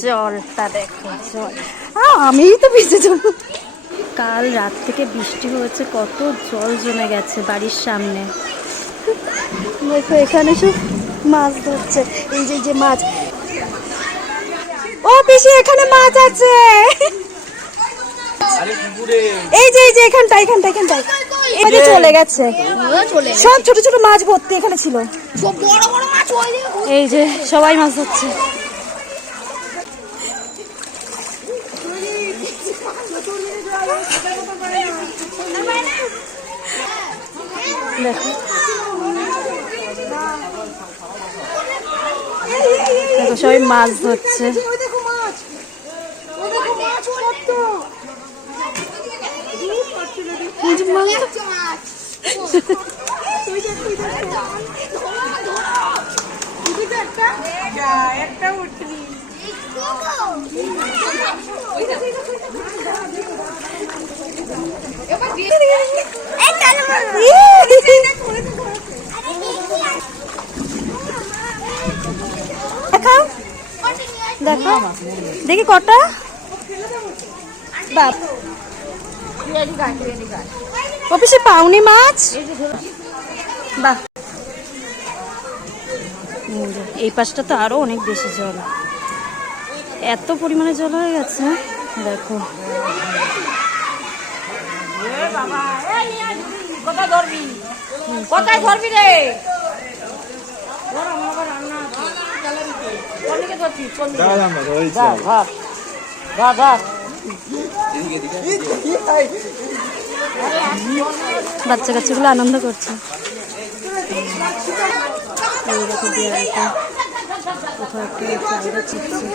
জলটা দেখো, জল আমিই তো ভিজে যাব। কাল রাত থেকে বৃষ্টি হয়েছে, কত জল জমে গেছে বাড়ির সামনে। দেখো এখানে সব মাছ ধরছে, এই যে মাছ। ও পিসি এখানে মাছ আছে, এই যে এখানটায় চলে গেছে। সব ছোট ছোট মাছ ভর্তি এখানে ছিল। এই যে সবাই মাছ ধরছে। দেখো দেখো সবাই মাছ ধরছে। দেখো দেখি কটা বাপ অফিসে পাওনি মাছ। বাহ, এই পাশটা তো আরো অনেক বেশি জল, এত পরিমাণে জল হয়ে গেছে। দেখো কোথায় ধরবি রে? বাচ্চা কাচ্চাগুলো আনন্দ করছে। এই দেখো বিড়ালটা কোথাও একটু চাহিদা চিপছে।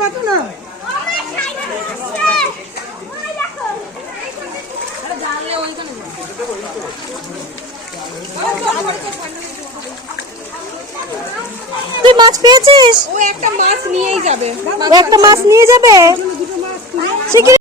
পাতো না তুই মাছ পেয়েছিস? ও একটা মাছ নিয়েই যাবে, একটা মাছ নিয়ে যাবে।